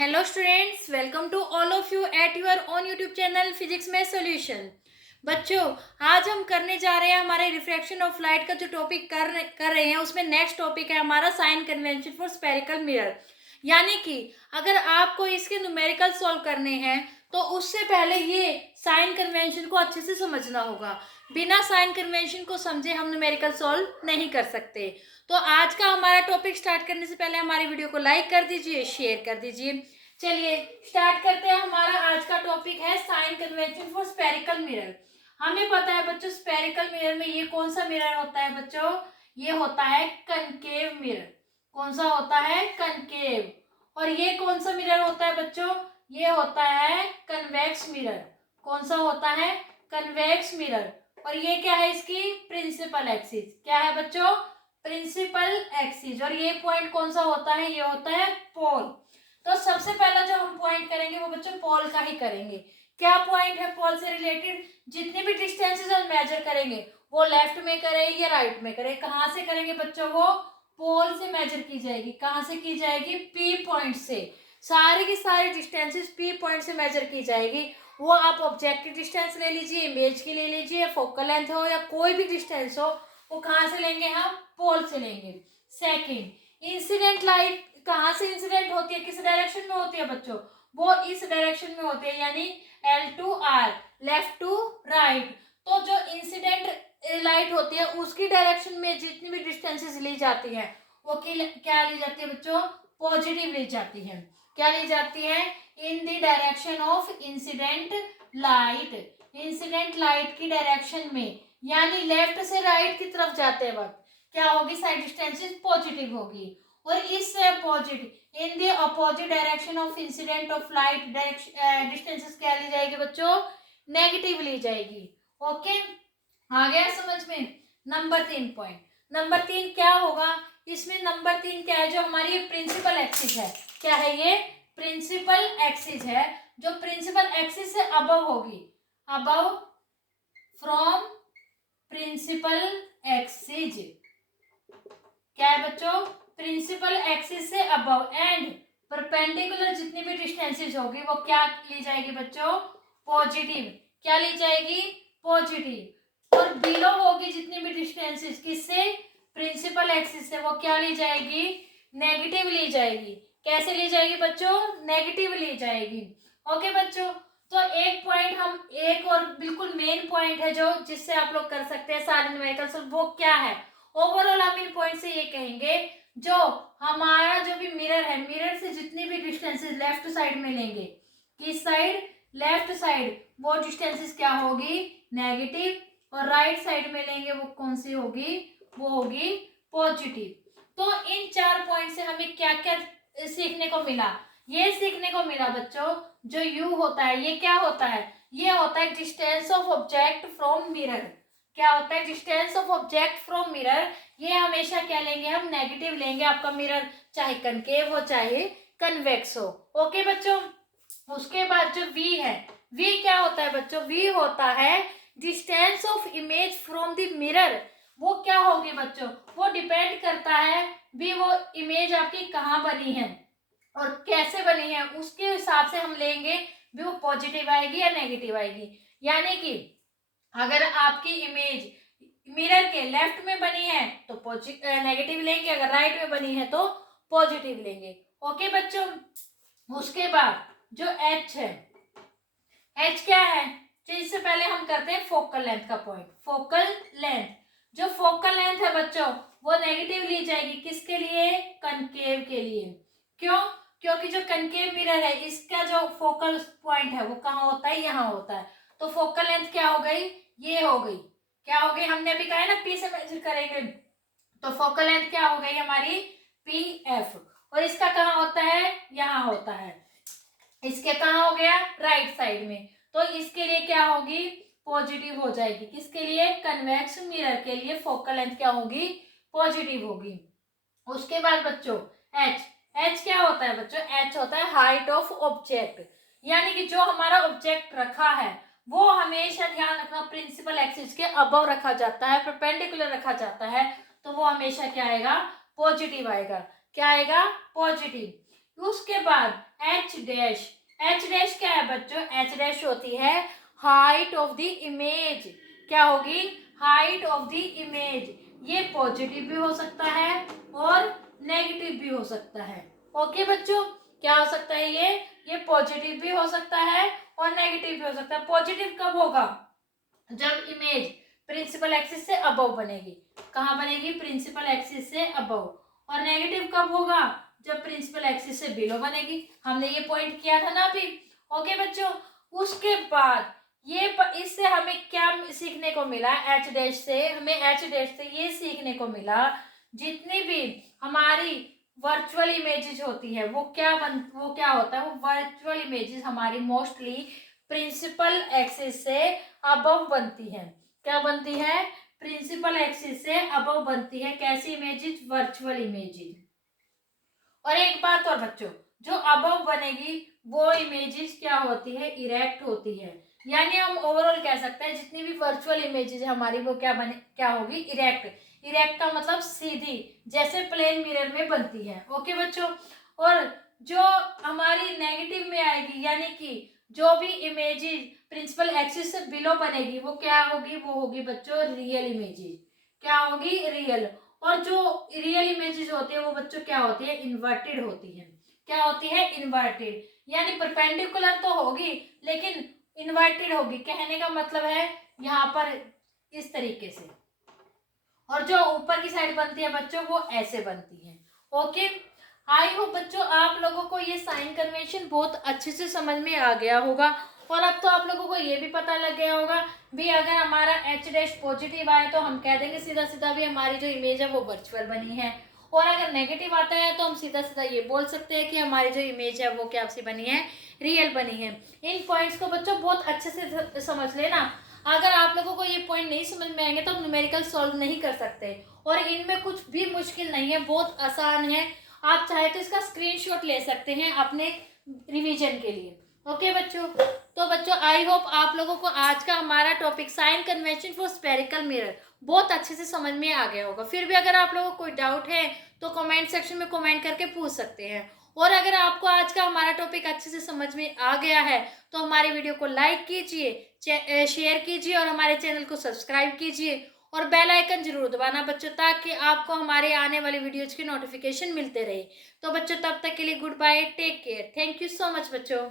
Hello students, welcome to all of you at your own YouTube channel physics में solution. बच्चों, आज हम करने जा रहे हैं हमारे रिफ्रैक्शन ऑफ लाइट का जो टॉपिक कर रहे हैं उसमें नेक्स्ट टॉपिक है हमारा sign convention for spherical mirror. यानी कि अगर आपको इसके न्यूमेरिकल सॉल्व करने हैं तो उससे पहले ये साइन कन्वेंशन को अच्छे से समझना होगा। बिना साइन कन्वेंशन को समझे हम न्यूमेरिकल सॉल्व नहीं कर सकते। तो आज का हमारा टॉपिक स्टार्ट करने से पहले हमारी वीडियो को लाइक कर दीजिए, शेयर कर दीजिए। चलिए स्टार्ट करते हैं। हमारा आज का टॉपिक है sign convention for spherical mirror. हमें पता है बच्चों, स्फेरिकल मिरर में ये कौन सा मिरर होता है बच्चों? ये होता है कनकेव मिरर। कौन सा होता है? कनकेव। और ये कौन सा मिरर होता है बच्चों? ये होता है कन्वेक्स मिरर। कौन सा होता है? Convex mirror. और ये क्या है इसकी? Principal axis. क्या है बच्चों? Principal axis. और ये पॉइंट कौन सा होता है? ये होता है पोल। तो सबसे पहला जो हम पॉइंट करेंगे वो बच्चों पोल का ही करेंगे। क्या पॉइंट है पोल से रिलेटेड? जितनी भी डिस्टेंसेस हम मेजर करेंगे वो लेफ्ट में करें या राइट में करें, कहाँ से करेंगे बच्चों? वो पोल से मेजर की जाएगी। कहाँ से की जाएगी? पी पॉइंट से। सारी की सारी डिस्टेंसेस पी पॉइंट से मेजर की जाएगी। वो आप ऑब्जेक्ट की डिस्टेंस ले लीजिए, इमेज की ले लीजिए, फोकल लेंथ हो या कोई भी डिस्टेंस हो, वो कहाँ से लेंगे? हम पोल से लेंगे। सेकंड, इंसिडेंट लाइट कहाँ से इंसिडेंट होती है, किस डायरेक्शन में होती है बच्चों? वो इस डायरेक्शन में होती है, यानी L to R, left to right. तो जो इंसिडेंट लाइट होती है उसकी डायरेक्शन में जितनी भी डिस्टेंसेस ली जाती है वो क्या ली जाती है बच्चों? पॉजिटिव ली जाती है। क्या ली जाती है? In the direction of incident light. Incident light की डायरेक्शन में, यानी लेफ्ट से राइट की तरफ जाते वक्त क्या होगी? साइड डिस्टेंसेस पॉजिटिव होगी। और इससे opposite, in the opposite direction of incident of light distances क्या ली जाएगी बच्चों? नेगेटिव ली जाएगी। ओके, आ गया समझ में? Number 3 point. नंबर 3 क्या होगा इसमें? नंबर 3 क्या है? जो हमारी प्रिंसिपल एक्सिस है, क्या है ये? प्रिंसिपल एक्सिस है, जो प्रिंसिपल एक्सिस से अबव होगी। Above from principal axis. क्या है बच्चों? प्रिंसिपल एक्सिस से अबव एंड परपेंडिकुलर जितनी भी डिस्टेंसेस होगी वो क्या ली जाएगी बच्चों? पॉजिटिव। क्या ली जाएगी? पॉजिटिव। और बिलो होगी जितनी भी डिस्टेंसेस, किससे? प्रिंसिपल एक्सिस से, वो क्या ली जाएगी? नेगेटिव ली जाएगी। कैसे ली जाएगी बच्चों? नेगेटिव ली जाएगी। ओके बच्चों, तो एक पॉइंट हम, एक और बिल्कुल मेन पॉइंट है जो जिससे आप लोग कर सकते हैं सारे न्यूमेरिकल्स, वो क्या है? ओवरऑल हम इन पॉइंट से ये कहेंगे, जो हमारा जो भी मिरर है, मिरर से जितनी भी डिस्टेंसेस लेफ्ट साइड में लेंगे, किस साइड? लेफ्ट साइड, वो डिस्टेंसेस क्या होगी? नेगेटिव। और राइट साइड में लेंगे वो कौन सी होगी? वो होगी पॉजिटिव। तो इन 4 पॉइंट से हमें क्या क्या सीखने को मिला? ये सीखने को मिला बच्चों, जो यू होता है ये क्या होता है? ये होता है distance of object from mirror. क्या होता है? Distance of object from mirror. ये हमेशा क्या लेंगे? हम नेगेटिव लेंगे। आपका मिरर चाहे कनकेव हो चाहे कन्वेक्स हो। ओके बच्चों, उसके बाद जो v है, v क्या होता है बच्चों? v होता है distance of image from the mirror. वो क्या होगी बच्चों? वो डिपेंड करता है भी वो इमेज आपकी कहाँ बनी है और कैसे बनी है, उसके हिसाब से हम लेंगे भी वो पॉजिटिव आएगी या नेगेटिव आएगी। यानी कि अगर आपकी इमेज मिरर के लेफ्ट में बनी है तो नेगेटिव लेंगे, अगर राइट में बनी है तो पॉजिटिव लेंगे। ओके बच्चों, उसके बाद जो H है, H क्या है? तो इससे पहले हम करते हैं फोकल लेंथ का पॉइंट। फोकल लेंथ, जो फोकल लेंथ है बच्चों वो नेगेटिव ली जाएगी। किसके लिए? कनकेव के लिए। क्यों? क्योंकि जो कनकेव मिरर है इसका जो फोकल पॉइंट है वो कहाँ होता है? यहाँ होता है। तो फोकल लेंथ क्या हो गई? ये हो गई। क्या हो गई? हमने अभी कहा है ना P से मेजर करेंगे, तो फोकल लेंथ क्या हो गई हमारी? PF। और इसका कहाँ होता है? यहाँ होता है। इसके कहाँ हो गया? राइट साइड में। तो इसके लिए क्या होगी? पॉजिटिव हो जाएगी। किसके लिए? कन्वेक्स मिरर के लिए फोकल लेंथ क्या होगी? पॉजिटिव होगी। उसके बाद बच्चों H, H क्या होता है बच्चों? H होता है हाइट ऑफ ऑब्जेक्ट। यानी कि जो हमारा ऑब्जेक्ट रखा है वो हमेशा ध्यान रखना प्रिंसिपल एक्सिस के अबव रखा जाता है, परपेंडिकुलर रखा जाता है, तो वो हमेशा क्या आएगा? पॉजिटिव आएगा। क्या आएगा? पॉजिटिव। उसके बाद एच डैश, एच डैश क्या है बच्चों? एच डैश होती है हाइट ऑफ द इमेज। क्या होगी? Height of the image. ये पॉजिटिव भी हो सकता है और नेगेटिव भी हो सकता है। ओके बच्चों, क्या हो सकता है ये पॉजिटिव भी हो सकता है और नेगेटिव भी हो सकता है। पॉजिटिव कब होगा? जब इमेज प्रिंसिपल एक्सिस से अबव बनेगी। कहाँ बनेगी? प्रिंसिपल एक्सिस से अबव। और नेगेटिव कब होगा? जब प्रिंसिपल एक्सिस से बिलो बनेगी। हमने ये पॉइंट किया था ना अभी। ओके बच्चों, उसके बाद इससे हमें क्या सीखने को मिला? एच डैश से हमें ये सीखने को मिला, जितनी भी हमारी वर्चुअल इमेजेस होती है वो क्या होता है? वो वर्चुअल इमेजेस हमारी मोस्टली प्रिंसिपल एक्सिस से अबव बनती है। क्या बनती है? प्रिंसिपल एक्सिस से अबव बनती है। कैसी इमेजेस? Virtual images. और एक बात और बच्चों, जो अबव बनेगी वो इमेजेस क्या होती है? इरेक्ट होती है। यानी हम ओवरऑल कह सकते हैं जितनी भी वर्चुअल इमेजेस है हमारी वो क्या होगी? इरेक्ट। इरेक्ट का मतलब सीधी, जैसे प्लेन मिरर में बनती है। ओके बच्चों, और जो हमारी नेगेटिव में आएगी, यानी कि जो भी इमेजेस प्रिंसिपल एक्सिस से बिलो बनेगी वो क्या होगी? वो होगी बच्चों रियल इमेजेस। क्या होगी? रियल। और जो रियल इमेजेस होती है वो बच्चों क्या होती है? इन्वर्टेड होती है। क्या होती है? इन्वर्टेड। यानी परपेंडिकुलर तो होगी लेकिन इन्वर्टेड होगी। कहने का मतलब है यहाँ पर इस तरीके से, और जो ऊपर की साइड बनती है बच्चों वो ऐसे बनती है। ओके, आई होप बच्चों आप लोगों को ये साइन कन्वेंशन बहुत अच्छे से समझ में आ गया होगा। और अब तो आप लोगों को ये भी पता लग गया होगा भी अगर हमारा एच डैश पॉजिटिव आए तो हम कह देंगे सीधा सीधा भी हमारी जो इमेज है वो वर्चुअल बनी है। और अगर नेगेटिव आता है तो हम सीधा सीधा ये बोल सकते हैं कि हमारी जो इमेज है वो क्या सी बनी है? रियल बनी है। इन पॉइंट्स को बच्चों बहुत अच्छे से समझ लेना। अगर आप लोगों को ये पॉइंट नहीं समझ में आएंगे तो हम न्यूमेरिकल सॉल्व नहीं कर सकते। और इनमें कुछ भी मुश्किल नहीं है, बहुत आसान है। आप चाहे तो इसका स्क्रीनशॉट ले सकते हैं अपने रिवीजन के लिए। ओके बच्चों, तो बच्चों आई होप आप लोगों को आज का हमारा topic sign convention for spherical mirror बहुत अच्छे से समझ में आ गया होगा। फिर भी अगर आप लोगों को कोई डाउट है तो कमेंट सेक्शन में कमेंट करके पूछ सकते हैं। और अगर आपको आज का हमारा टॉपिक अच्छे से समझ में आ गया है तो हमारी वीडियो को लाइक कीजिए, शेयर कीजिए और हमारे चैनल को सब्सक्राइब कीजिए और बेल आइकन जरूर दबाना बच्चों, ताकि आपको हमारे आने वाले वीडियोज की नोटिफिकेशन मिलते रहे। तो बच्चों तब तक के लिए goodbye, take care, thank you so much बच्चों।